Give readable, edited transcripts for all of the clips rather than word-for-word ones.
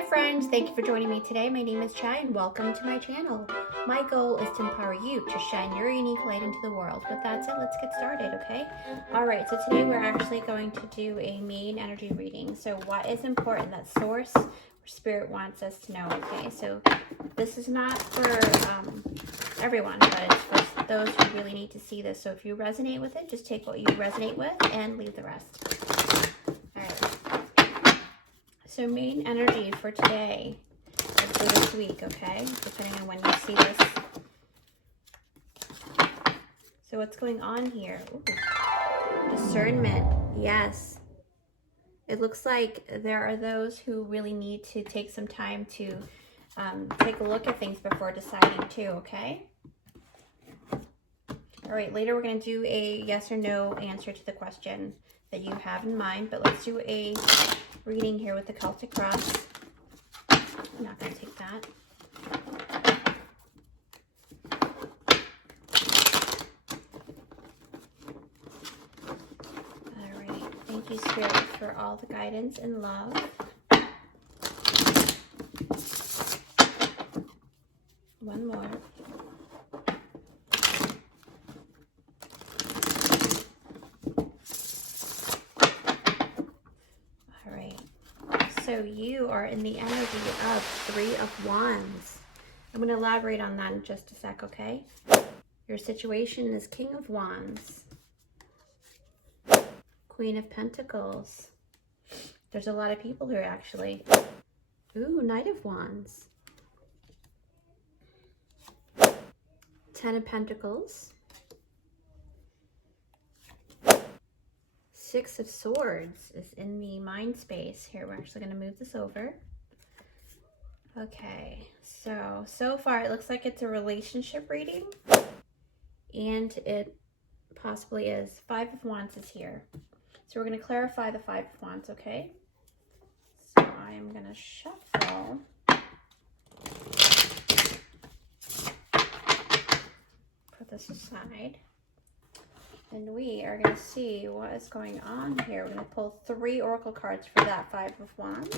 Hi friends, thank you for joining me today. My name is Chai and welcome to my channel. My goal is to empower you to shine your unique light into the world. With that said, let's get started, okay? Alright, so today we're actually going to do a main energy reading. So what is important that source or spirit wants us to know, okay? So this is not for everyone, but it's for those who really need to see this. So if you resonate with it, just take what you resonate with and leave the rest. So main energy for today, or for this week, okay? Depending on when you see this. So what's going on here? Ooh. Discernment, yes. It looks like there are those who really need to take some time to take a look at things before deciding too, okay? All right, later we're going to do a yes or no answer to the question that you have in mind, but let's do a reading here with the Celtic cross. I'm not going to take that. All right, thank you, Spirit, for all the guidance and love. One more. So you are in the energy of Three of Wands. I'm going to elaborate on that in just a sec, okay? Your situation is King of Wands, Queen of Pentacles. There's a lot of people here, actually. Ooh, Knight of Wands. Ten of Pentacles. Six of Swords is in the mind space. Here, we're actually going to move this over. Okay, so far it looks like it's a relationship reading. And it possibly is. Five of Wands is here. So we're going to clarify the Five of Wands, okay? So I am going to shuffle. Put this aside. And we are going to see what is going on here. We're going to pull 3 oracle cards for that Five of Wands.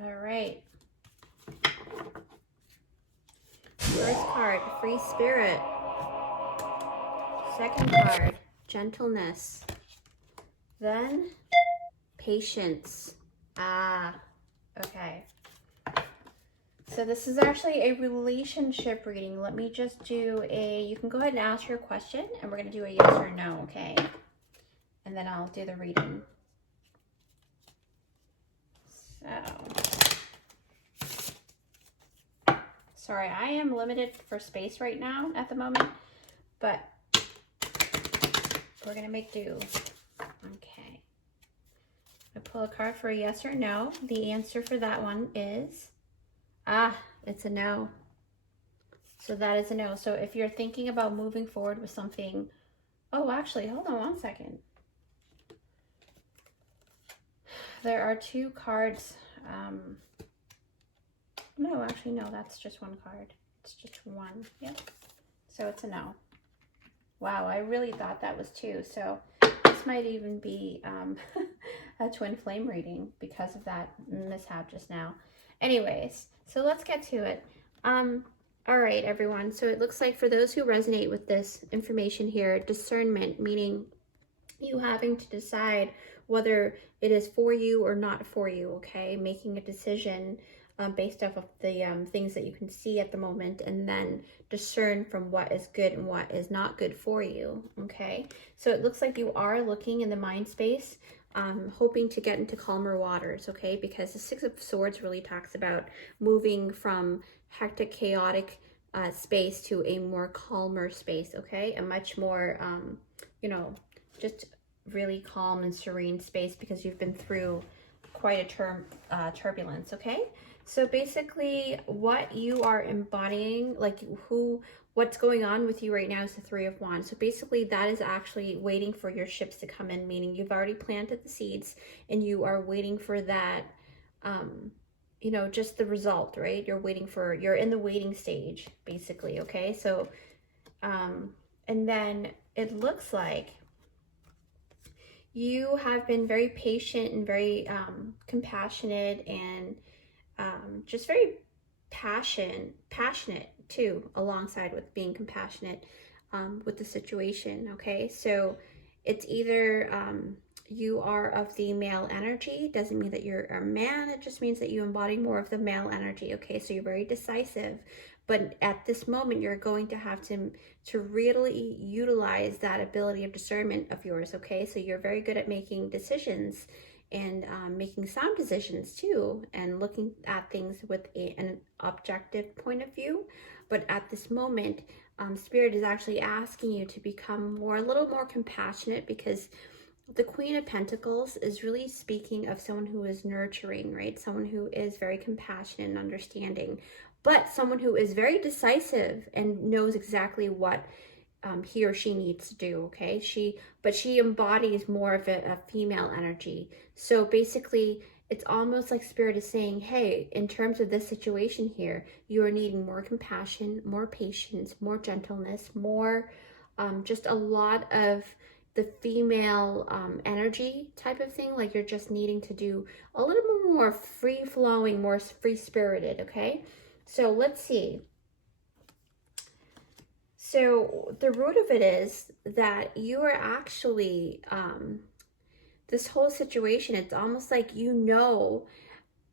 All right. First card, Free Spirit. Second card, Gentleness. Then Patience. Okay. So this is actually a relationship reading. Let me just do you can go ahead and ask your question and we're going to do a yes or no, okay? And then I'll do the reading. Sorry, I am limited for space right now at the moment, but we're going to make do. Okay. I pull a card for a yes or no. The answer for that one is, it's a no. So that is a no. So if you're thinking about moving forward with something, actually, hold on one second. There are 2 cards. No, actually, no, that's just 1 card. It's just 1. Yep. So it's a no. Wow, I really thought that was 2. So this might even be a twin flame reading because of that mishap just now. Anyways, so let's get to it. All right, everyone. So it looks like for those who resonate with this information here, discernment, meaning you having to decide whether it is for you or not for you, okay? Making a decision based off of the things that you can see at the moment, and then discern from what is good and what is not good for you, okay? So it looks like you are looking in the mind space, hoping to get into calmer waters, okay? Because the Six of Swords really talks about moving from hectic, chaotic space to a more calmer space, okay? A much more, just really calm and serene space because you've been through quite a turbulence, okay? So basically what you are embodying, like what's going on with you right now is the Three of Wands. So basically that is actually waiting for your ships to come in, meaning you've already planted the seeds and you are waiting for that you know, just the result, right? You're in the waiting stage, basically, okay? So, and then it looks like you have been very patient and very compassionate and just very passionate too, alongside with being compassionate with the situation, okay? So it's either you are of the male energy, doesn't mean that you're a man, it just means that you embody more of the male energy, okay? So you're very decisive, but at this moment you're going to have to really utilize that ability of discernment of yours, okay? So you're very good at making decisions and making sound decisions too, and looking at things with an objective point of view. But at this moment, Spirit is actually asking you to become a little more compassionate, because the Queen of Pentacles is really speaking of someone who is nurturing, right? Someone who is very compassionate and understanding, but someone who is very decisive and knows exactly what he or she needs to do, okay? But she embodies more of a female energy. So basically, it's almost like Spirit is saying, hey, in terms of this situation here, you are needing more compassion, more patience, more gentleness, more just a lot of the female energy type of thing. Like you're just needing to do a little bit more free-flowing, more free-spirited, okay? So let's see. So the root of it is that you are actually, this whole situation, it's almost like you know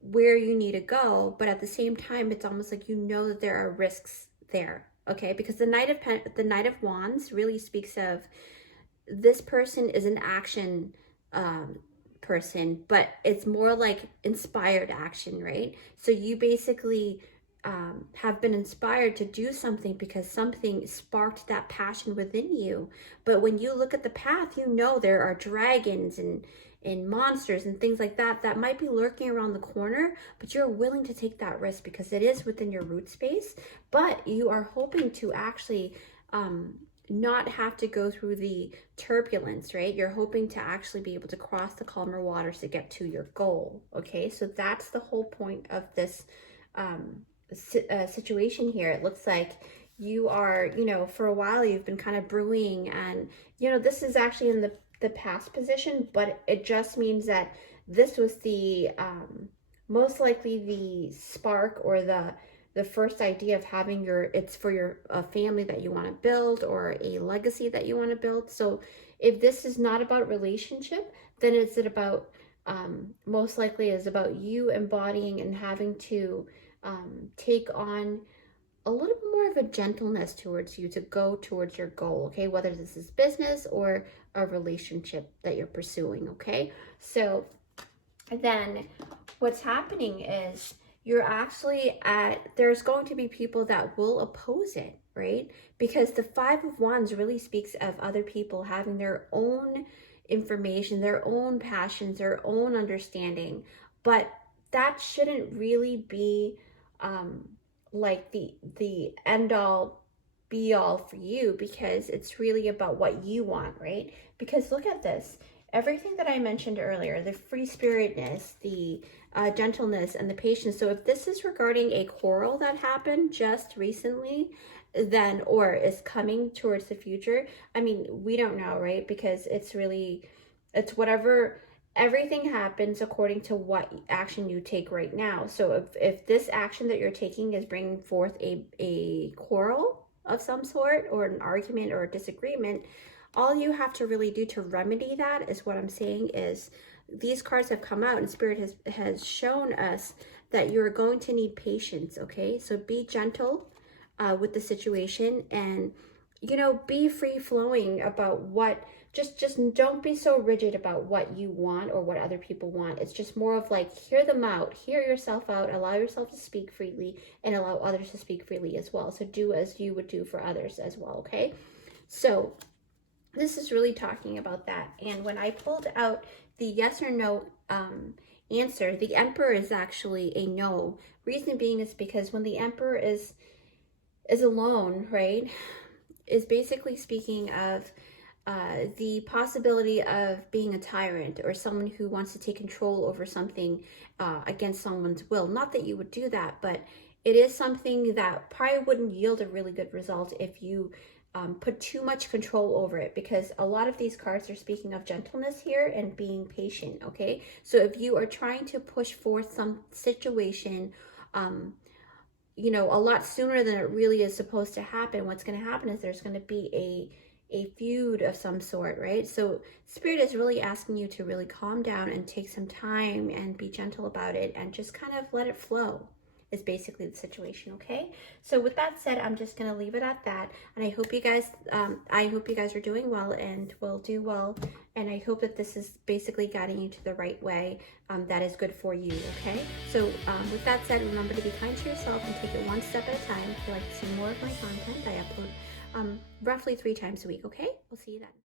where you need to go, but at the same time, it's almost like you know that there are risks there, okay? Because the Knight of Wands really speaks of this person is an action person, but it's more like inspired action, right? So you basically have been inspired to do something because something sparked that passion within you. But when you look at the path, you know there are dragons and monsters and things like that that might be lurking around the corner, but you're willing to take that risk because it is within your root space. But you are hoping to actually not have to go through the turbulence, right? You're hoping to actually be able to cross the calmer waters to get to your goal, okay? So that's the whole point of this situation here. It looks like you are, you know, for a while you've been kind of brewing, and, you know, this is actually in the past position, but it just means that this was the most likely the spark or the first idea of having it's for your family that you want to build, or a legacy that you want to build. So if this is not about relationship, then it's about most likely is about you embodying and having to take on a little bit more of a gentleness towards you to go towards your goal, okay? Whether this is business or a relationship that you're pursuing, okay? So then what's happening is you're actually there's going to be people that will oppose it, right? Because the Five of Wands really speaks of other people having their own information, their own passions, their own understanding, but that shouldn't really be like the end all be all for you, because it's really about what you want, right? Because look at this, everything that I mentioned earlier, the free spiritedness, the gentleness, and the patience. So if this is regarding a quarrel that happened just recently, then, or is coming towards the future, I mean, we don't know, right? Because it's whatever, everything happens according to what action you take right now. So if this action that you're taking is bringing forth a quarrel of some sort, or an argument or a disagreement, all you have to really do to remedy that, is what I'm saying, is these cards have come out and Spirit has shown us that you're going to need patience, okay? So be gentle with the situation, and, you know, be free-flowing about what, just don't be so rigid about what you want or what other people want. It's just more of like, hear them out, hear yourself out, allow yourself to speak freely, and allow others to speak freely as well. So do as you would do for others as well, okay? So this is really talking about that. And when I pulled out the yes or no answer, the Emperor is actually a no. Reason being is because when the Emperor is alone, right, is basically speaking of the possibility of being a tyrant or someone who wants to take control over something against someone's will. Not that you would do that, but it is something that probably wouldn't yield a really good result if you put too much control over it, because a lot of these cards are speaking of gentleness here and being patient, okay? So if you are trying to push forth some situation, you know, a lot sooner than it really is supposed to happen, what's going to happen is there's going to be a feud of some sort, right? So Spirit is really asking you to really calm down and take some time and be gentle about it and just kind of let it flow, is basically the situation, okay? So with that said, I'm just gonna leave it at that, and I hope you guys are doing well and will do well, and I hope that this is basically guiding you to the right way that is good for you, okay? So with that said, remember to be kind to yourself and take it one step at a time. If you'd like to see more of my content, I upload roughly 3 times a week, okay? We'll see you then.